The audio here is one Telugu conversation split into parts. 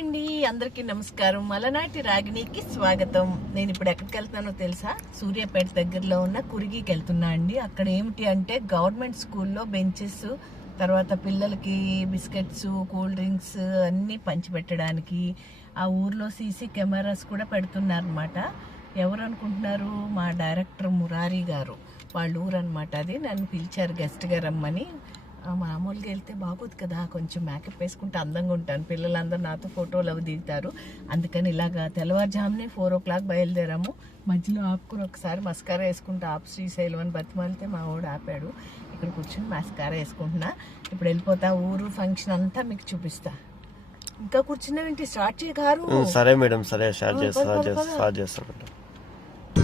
అండి, అందరికీ నమస్కారం. మలనాటి రాగిణికి స్వాగతం. నేను ఇప్పుడు ఎక్కడికి వెళ్తున్నానో తెలుసా? సూర్యాపేట దగ్గరలో ఉన్న కురిగికి వెళ్తున్నా అండి. అక్కడ ఏమిటి అంటే గవర్నమెంట్ స్కూల్లో బెంచెస్, తర్వాత పిల్లలకి బిస్కెట్స్, కూల్ డ్రింక్స్ అన్నీ పంచిపెట్టడానికి ఆ ఊర్లో సీసీ కెమెరాస్ కూడా పెడుతున్నారనమాట. ఎవరు అనుకుంటున్నారు? మా డైరెక్టర్ మురారి గారు వాళ్ళ ఊరు అనమాట. అది నన్ను పిలిచారు గెస్ట్గా రమ్మని. మామూలుగా వెళ్తే బాగోదు కదా, కొంచెం మేకప్ వేసుకుంటే అందంగా ఉంటాను, పిల్లలందరూ నాతో ఫోటోలు అవి దిగుతారు. అందుకని ఇలాగా తెల్లవారుజామునే 4 o'clock బయలుదేరాము. మధ్యలో ఆపుకుని ఒకసారి మస్కారా వేసుకుంటూ శ్రీశైలం అని బతిమాలితే మా వాడు ఆపాడు. ఇక్కడ కూర్చొని మస్కారా వేసుకుంటున్నా. ఇప్పుడు వెళ్ళిపోతా, ఊరు ఫంక్షన్ అంతా మీకు చూపిస్తా. ఇంకా కూర్చున్నావేంటి? స్టార్ట్ చేయగారు. సరే మేడం, సరే స్టార్ట్ చేస్తాను.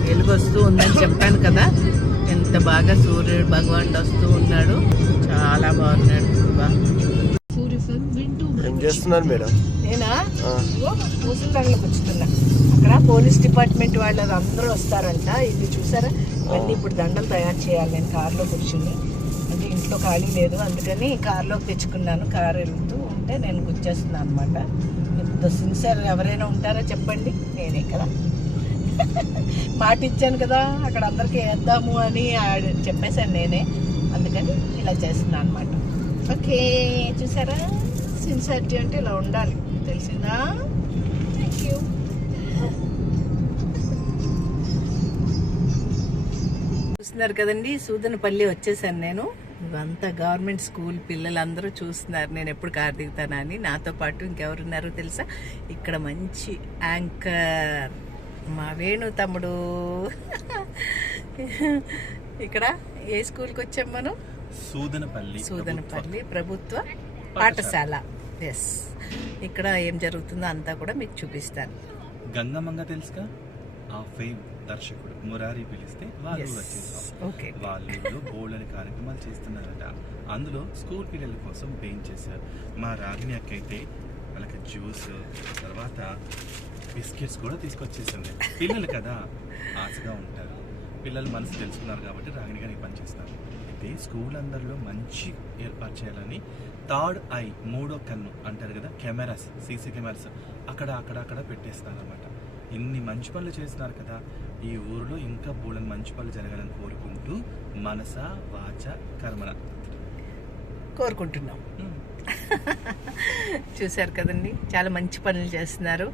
వెలుగు వస్తూ ఉందని చెప్పాను కదా, ఎంత బాగా సూర్యుడు భగవానుడు వస్తూ ఉన్నాడు, చాలా బాగున్నాడు. ఏం చేస్తున్నారు మేడం? నేనా పూసలదండలకు వచ్చుతున్నా. అక్కడ పోలీస్ డిపార్ట్మెంట్ వాళ్ళు అందరూ వస్తారంట. ఇది చూసారా, అన్నీ ఇప్పుడు దండలు తయారు చేయాలి. నేను కారులో కూర్చుని, అంటే ఇంట్లో ఖాళీ లేదు, అందుకని కారులోకి తెచ్చుకున్నాను. కారు వెళ్తూ ఉంటే నేను గుర్చేస్తున్నాను అనమాట. ఇప్పుడు సిన్సియర్ ఎవరైనా ఉంటారా చెప్పండి? నేనే కదా మాట ఇచ్చాను కదా, అక్కడ అందరికీ వేద్దాము అని చెప్పేశాను నేనే, అందుకని ఇలా చేస్తున్నాను అనమాట. ఓకే, చూసారా, సిన్సియారిటీ అంటే ఇలా ఉండాలి, తెలిసిందా? Thank you. చూస్తున్నారు కదండి, సూదనపల్లి వచ్చేసాను నేను. ఇవంతా గవర్నమెంట్ స్కూల్ పిల్లలందరూ చూస్తున్నారు నేను ఎప్పుడు కారు దిగుతానా అని. నాతో పాటు ఇంకెవరున్నారో తెలుసా? ఇక్కడ మంచి యాంకర్ మా వేణు తమ్ముడు. ఇక్కడ ఏ స్కూల్కి వచ్చాం మనం? సూదనపల్లి ప్రభుత్వ పాఠశాల. ఎస్, ఇక్కడ ఏం జరుగుతుందో అంతా కూడా మీకు చూపిస్తాను. గంగమ్మ తెలుసుగా, ఆ ఫేమ్ దర్శకుడు మురారి పిలిస్తే వాళ్ళు వచ్చేసాం. వాళ్ళు బోల్డని కార్యక్రమాలు చేస్తున్నారట. అందులో స్కూల్ పిల్లల కోసం బెంచెస్, మా రాగిణి అక్క అయితే వాళ్ళకి జ్యూస్, తర్వాత బిస్కెట్స్ కూడా తీసుకొచ్చేసింది. పిల్లలు కదా ఆశగా ఉంటారు, పిల్లలు మనసు తెలుసుకున్నారు కాబట్టి రాగిణి గారు పని చేస్తున్నారు. అయితే స్కూల్ అందరిలో మంచి ఏర్పాటు చేయాలని థర్డ్ ఐ, మూడో కన్ను అంటారు కదా, కెమెరాస్, సీసీ కెమెరాస్ అక్కడ పెట్టేస్తున్నారు అనమాట. ఇన్ని మంచి పనులు చేస్తున్నారు కదా, ఈ ఊరిలో ఇంకా బోలని మంచి పనులు జరగాలని కోరుకుంటూ మనస వాచ కర్మన కోరుకుంటున్నాం. చూశారు కదండి, చాలా మంచి పనులు చేస్తున్నారు.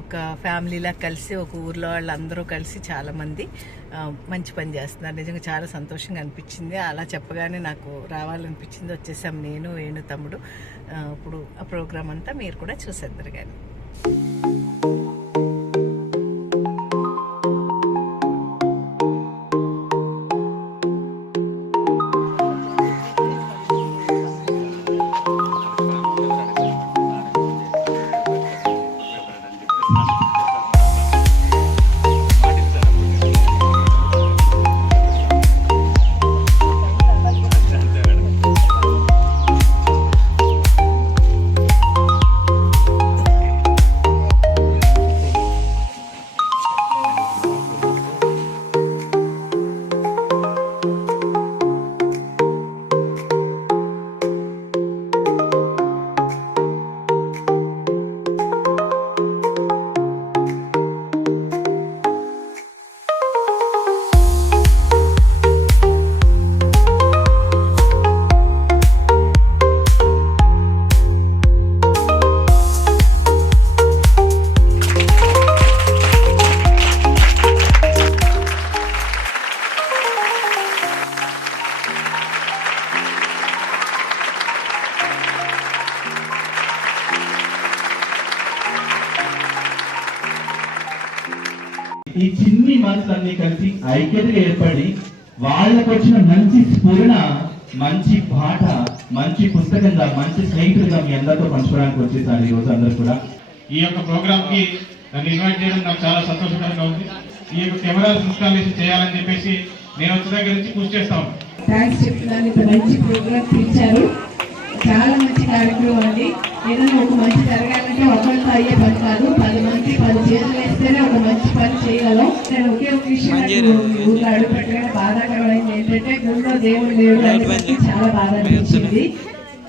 ఒక ఫ్యామిలీలా కలిసి, ఒక ఊర్లో వాళ్ళందరూ కలిసి చాలామంది మంచి పని చేస్తున్నారు. నిజంగా చాలా సంతోషంగా అనిపించింది. అలా చెప్పగానే నాకు రావాలనిపించింది. వచ్చేసాం నేను, వేణు తమ్ముడు. ఇప్పుడు ఆ ప్రోగ్రామ్ అంతా మీరు కూడా చూసేద్దరు కానీ. ఈ చిన్ని మనసులన్నీ కలిసి ఐక్యతగా ఏర్పడి వాళ్ళకు వచ్చిన మంచి స్ఫురణ, మంచి పాట, మంచి పుస్తకంగా, మంచి స్నేహితులుగా మీ అందరితో పంచుకోవడానికి వచ్చేసారు ఈ రోజు అందరూ కూడా. ఈ యొక్క ప్రోగ్రామ్ కి నన్ను ఇన్వైట్ చేయడం నాకు చాలా సంతోషకరంగా ఉంది. ఈ యొక్క కెమెరా ఇన్స్టాలేషన్ చేయాలని చెప్పేసి నేను వచ్చిన దగ్గర నుంచి కృషి చేస్తాను. థ్యాంక్స్ చెప్తున్నాను. ఇంత మంచి ప్రోగ్రామ్ పిలిచారు, చాలా మంచి కార్యక్రమం అండి. ఏదైనా ఒక మంచి జరగాలంటే ఒకరితో అయ్యే పని కాదు, 10 మంది 10 చేతులు వేస్తేనే ఒక మంచి పని చేయగలం. నేను ఒకే ఒక విషయం ఊళ్ళో అడుగు పెట్టగానే బాధాకరమైంది ఏంటంటే, గుళ్ళో దేవుడు లేడు అని చాలా బాధ అనిపించింది.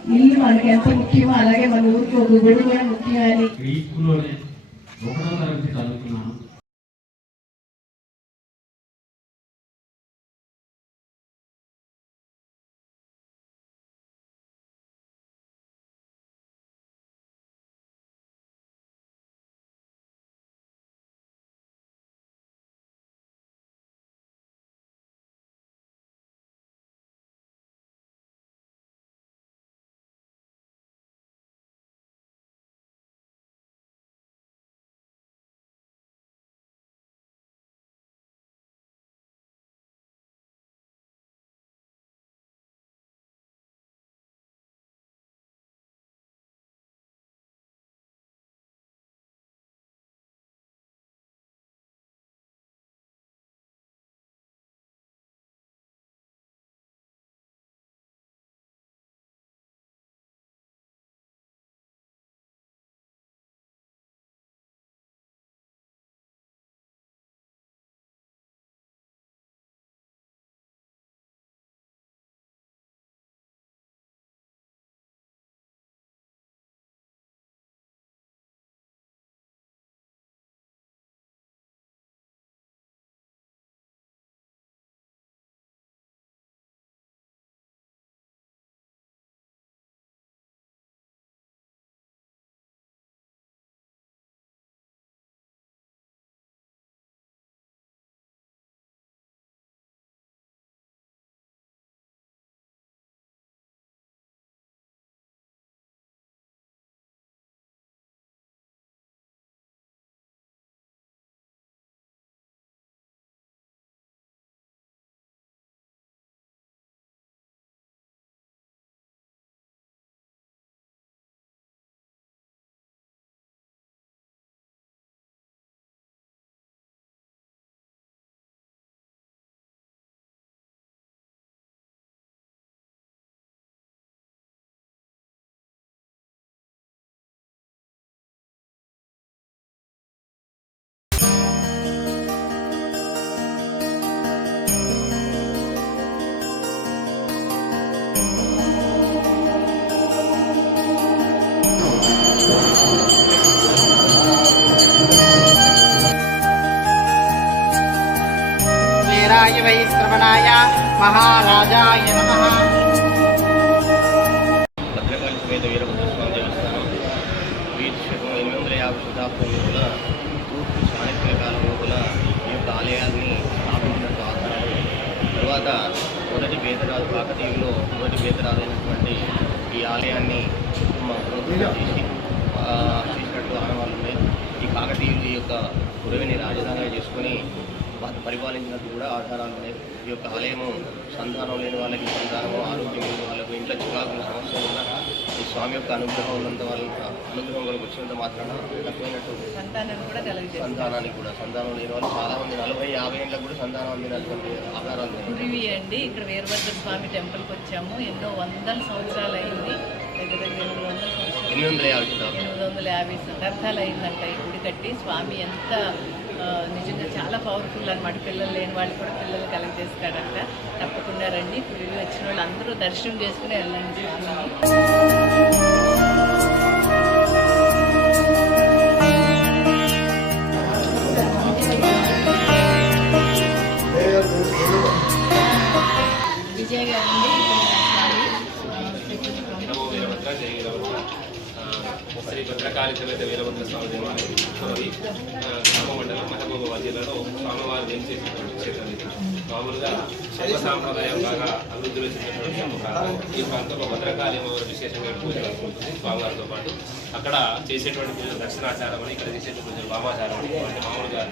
ఇల్లు మనకి ఎంత ముఖ్యమో అలాగే మన ఊరికి ఒక గుడి కూడా ముఖ్యమని ఈ స్కూల్లోనే 1వ తరగతి చదువుతున్నాను. वीराय वै श्रवणाय महाराजाय नमः। భద్రకాళి సమేత వీరభద్రస్వామి దేవస్థానం వీక్షకం 850 శతాబ్దంలో తూర్పు చాణక్య కాలం లోపల ఈ యొక్క ఆలయాన్ని స్థాపించినట్టు ఆధారాలు. తర్వాత మొదటి బేదరాజు కాకతీయులో మొదటి బేదరాజు అయినటువంటి ఈ ఆలయాన్ని మా ప్రభుత్వం చేసినట్టు ఆనవాళ్ళు ఉన్నాయి. ఈ కాకతీయులు ఈ యొక్క పురవిని రాజధానిగా చేసుకొని పరిపాలించినట్టు కూడా ఆధారాలు ఉన్నాయి. ఈ యొక్క ఆలయము సంతానం లేని వాళ్ళకి సంతానము, ఆరోగ్యం లేని వాళ్ళకు ఇంట్లో చికాకుల సమస్యలు ఉన్న ఈ స్వామి యొక్క అనుగ్రహం ఉన్నంత వాళ్ళ అనుగ్రహం వరకు వచ్చినంత మాత్రాన తక్కువైనట్టు సంతానానికి కూడా సంతానం లేని వాళ్ళు చాలా మంది 40-50 ఏళ్ళకు కూడా సంతానం అందినటువంటి ఆధారాలు గురివి అండి. ఇక్కడ వీరభద్ర స్వామి టెంపుల్కి వచ్చాము. ఎన్నో వందల సంవత్సరాలు అయింది. దగ్గర దగ్గర 850 శతాబ్దాలు అయిందంట ఈ గుడి కట్టి. స్వామి ఎంత నిజంగా చాలా పవర్ఫుల్ అనమాట. పిల్లలు లేని వాళ్ళు కూడా పిల్లలు కలెక్ట్ చేస్తాడంట. తప్పకుండా రండి. గుడికి వచ్చిన వాళ్ళు అందరూ దర్శనం చేసుకుని వెళ్ళండి స్వామిని. విజయ్ గారండి శ్రీ భద్రకాళి సమేత వీరభద్ర స్వామి దేవాలయం గ్రామ మండలం మహబూబాబాద్ జిల్లాలో స్వామివారు ఏం చేసినటువంటి క్షేత్రం ఇది. మామూలుగా శైవ సాంప్రదాయం బాగా అభివృద్ధిలో చెందినటువంటి ఒక ప్రాంతం. ఈ ప్రాంతంలో భద్రకాళి అమ్మవారు విశేషంగా పూజలు ఉంటుంది స్వామివారితో పాటు. అక్కడ చేసేటువంటి పూజలు దక్షిణాచారం అని, ఇక్కడ చేసేటువంటి పూజలు వామాచారం అని, అంటే మామూలుగా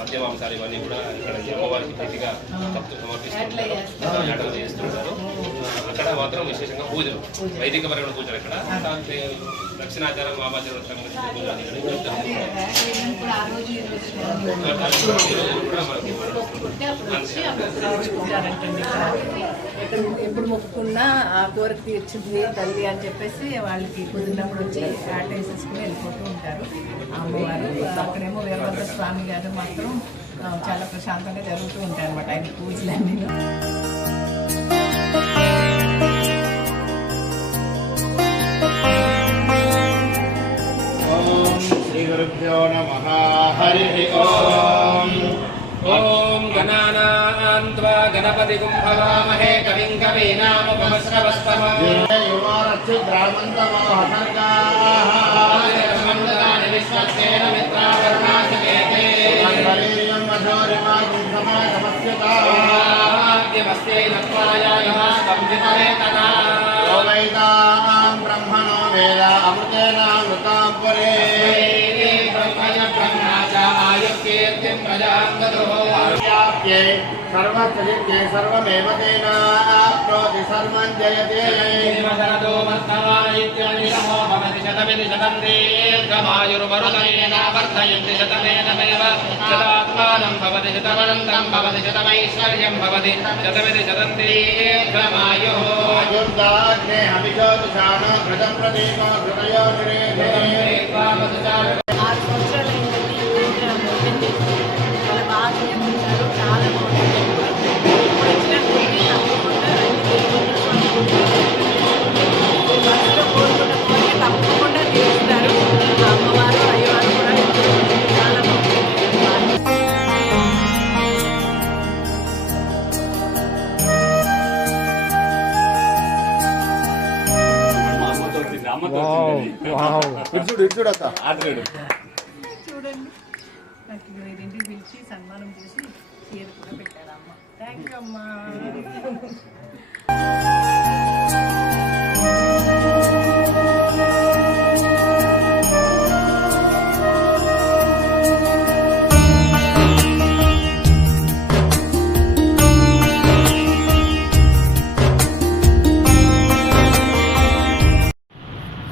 మధ్యమాంసాలు ఇవన్నీ కూడా ఇక్కడ ఈ అమ్మవారికి ప్రతిగా భక్తులు సమర్పిస్తుంటారు, యాటలు చేస్తుంటారు. అక్కడ మాత్రం విశేషంగా పూజలు, వైదికపరమైన పూజలు అక్కడ. దక్షిణాచారం వామాచారం పూజలు ఎప్పుడు మొక్కుకున్నా ఆ కోరిక తీర్చింది తల్లి అని చెప్పేసి వాళ్ళకి కుదిరినప్పుడు వచ్చి ఆట వేసేసుకుని వెళ్ళిపోతూ ఉంటారు అమ్మవారు. అక్కడేమో వీరభద్ర స్వామి గారు మాత్రం చాలా ప్రశాంతంగా జరుగుతూ ఉంటాయి అన్నమాట ఆయన పూజలన్నీ. श्रीगुरुभ्यो नमः हरिः ओम् ॐ गणानां त्वा गणपतिगुं भवामहे कविं कवीनामुपमश्रवस्तमम् युवारक्षिद्रामन्तमोहसर्गाः विश्वस्तेन मित्रावर्णाशकेते भाग्यमस्तेन त्वायायः संवितरेतना वेदां ब्रह्मणो वेद अमृतेनामृतां पुरे ब्रह्मय ब्रह्मा च आयुर्कीर्तिं प्रजां ददुः सर्वस्य सर्वमेव तेनाप्नोति सर्वं जयते शरदो मत्तवानित्यनिरमो भवति शतमिति शतं दीर्घमायुर्मरुतेन वर्धयन्ति शतमेनमेव शतात्मानं भवति शतमनन्तं भवति शतमैश्वर्यं भवति शतमिति शतं दीर्घमायुः अयुर्दाग्ने हविषोदुषाणो घृतं प्रदीपो घृतयो निरेधे 6 సంవత్సరాలైందండి ఈ ప్రోగ్రామ్ ఓపెన్ చేసి చాలా బాగా చేస్తున్నారు. చాలా బాగుంది. ఇప్పుడు వచ్చిన గుడికి తప్పకుండా రండి. మనసులో కోరుకున్న కోరిక తప్పకుండా తీరుస్తారు. అమ్మవారు అయ్యవారు కూడా చాలా బాగుంది. చూడండి నాకు ఇంటికి పిలిచి సన్మానం చేసి చీర కూడా పెట్టారు అమ్మ. థ్యాంక్ యూ అమ్మా.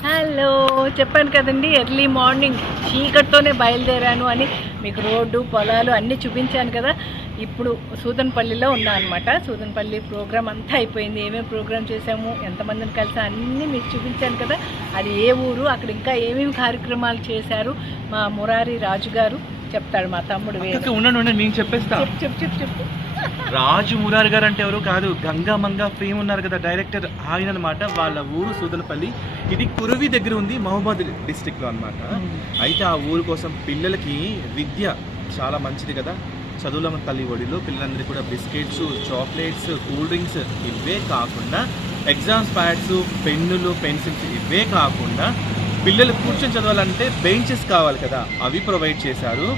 హలో, చెప్పాను కదండి ఎర్లీ మార్నింగ్ చీకటితోనే బయలుదేరాను అని. మీకు రోడ్డు పొలాలు అన్నీ చూపించాను కదా. ఇప్పుడు సూదన్పల్లిలో ఉన్నా అనమాట. సూదన్పల్లి ప్రోగ్రామ్ అంతా అయిపోయింది. ఏమేమి ప్రోగ్రామ్ చేసాము, ఎంతమందిని కలిసి అన్నీ మీకు చూపించాను కదా. అది ఏ ఊరు, అక్కడ ఇంకా ఏమేమి కార్యక్రమాలు చేశారు మా మురారి రాజు గారు చెప్తాడు. మా తమ్ముడు ఉండండి నేను చెప్పేస్తా. చెప్పు చెప్పు చెప్పు. రాజు మురారి గారు అంటే ఎవరు కాదు, గంగా మంగా ఫేమ్ ఉన్నారు కదా డైరెక్టర్, ఆయన అనమాట. వాళ్ళ ఊరు సూదనపల్లి. ఇది కురవి దగ్గర ఉంది, మహబూబాద్ డిస్ట్రిక్ట్ లో అనమాట. అయితే ఆ ఊరు కోసం పిల్లలకి విద్య చాలా మంచిది కదా. చదువుల తల్లి ఒడిలో పిల్లలందరికీ కూడా బిస్కెట్స్, చాక్లెట్స్, కూల్ డ్రింక్స్ ఇవే కాకుండా ఎగ్జామ్స్ ప్యాడ్స్, పెన్నులు, పెన్సిల్స్ ఇవే కాకుండా పిల్లలు కూర్చొని చదవాలంటే బెంచెస్ కావాలి కదా, అవి ప్రొవైడ్ చేశారు.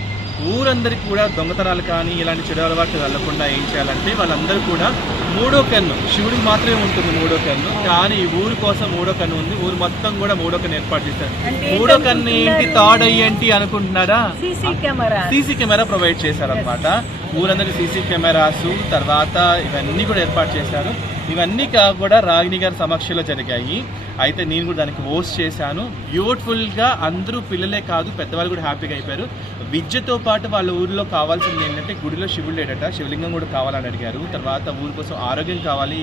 ఊరందరికీ కూడా దొంగతనాలు కానీ ఇలాంటి చెడు అలవాట్లు వెళ్ళకుండా ఏం చేయాలంటే వాళ్ళందరూ కూడా 3వ కన్ను, శివుడికి మాత్రమే ఉంటుంది 3వ కన్ను, కానీ ఈ ఊరు కోసం 3వ కన్ను ఉంది. ఊరు మొత్తం కూడా 3వ కన్ను ఏర్పాటు చేశారు. 3వ కన్ను ఏంటి, థర్డ్ ఐ ఏంటి అనుకుంటున్నారా? సీసీ కెమెరా ప్రొవైడ్ చేశారనమాట. ఊరందరికీ సీసీ కెమెరాస్, తర్వాత ఇవన్నీ కూడా ఏర్పాటు చేశారు. ఇవన్నీ కూడా రాగిణి గారి సమక్షంలో జరిగాయి. అయితే నేను కూడా దానికి హోస్ట్ చేశాను. బ్యూటిఫుల్గా అందరూ పిల్లలే కాదు పెద్దవాళ్ళు కూడా హ్యాపీగా అయిపోయారు. విద్యతో పాటు వాళ్ళ ఊరిలో కావాల్సింది ఏంటంటే గుడిలో శివుడు లేడట, శివలింగం కూడా కావాలని అడిగారు. తర్వాత ఊరి కోసం ఆరోగ్యం కావాలి,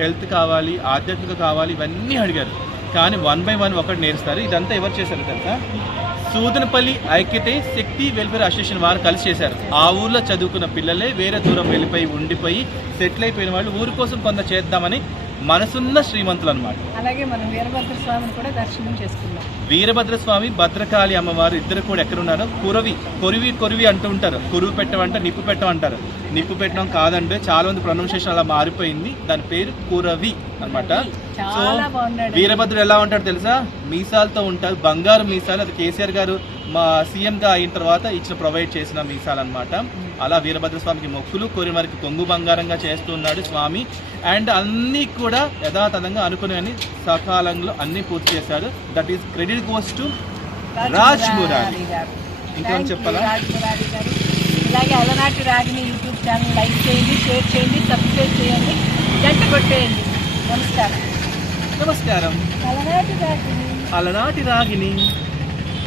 హెల్త్ కావాలి, ఆధ్యాత్మిక కావాలి, ఇవన్నీ అడిగారు. కానీ 1 by 1 ఒకటి నేర్స్తారు. ఇదంతా ఎవరు చేశారు తెలుసా? సూదనపల్లి ఐక్యతే శక్తి వెల్ఫేర్ అసోసియేషన్ వారు కలిసి చేశారు. ఆ ఊర్లో చదువుకున్న పిల్లలే వేరే దూరం వెళ్ళిపోయి ఉండిపోయి సెటిల్ అయిపోయిన వాళ్ళు ఊరి కోసం కొంత చేద్దామని మనసున్న శ్రీమంతులు అనమాట. అలాగే మనం వీరభద్ర స్వామిని కూడా దర్శనం చేసుకున్నాం. వీరభద్ర స్వామి, భద్రకాళి అమ్మవారు ఇద్దరు కూడా ఎక్కడున్నారో కొరివి అంటూ ఉంటారు. కురువు పెట్టమంటే నిప్పు పెట్టమంటారు. నిప్పు పెట్టడం కాదంటే చాలా మంది ప్రొనౌన్సియేషన్ అలా మారిపోయింది. దాని పేరు కురవి అనమాట. సో వీరభద్రుడు ఎలా ఉంటాడు తెలుసా? మీసాలతో ఉంటారు, బంగారు మీసాలు. అది కేసీఆర్ గారు మా సీఎంగా అయిన తర్వాత ప్రొవైడ్ చేసిన మీసాలు అనమాట. అలా వీరభద్ర స్వామికి మొక్కులు కోరి మరికి కొంగు బంగారంగా చేస్తున్నాడు స్వామి. అండ్ అన్నీ కూడా యథాతథంగా అనుకునే సకాలంలో అన్ని పూర్తి చేశాడు. That is credit goes to Raj Murari. ఇంకేం చెప్పాలా? ఇలాగే అలనాటి రాగిని యూట్యూబ్ ఛానల్ లైక్ చేయండి, షేర్ చేయండి, సబ్స్క్రైబ్ చేయండి, గంట కొట్టేయండి. నమస్కారం. నమస్కారం. అలనాటి రాగిని. అలనాటి రాగిని.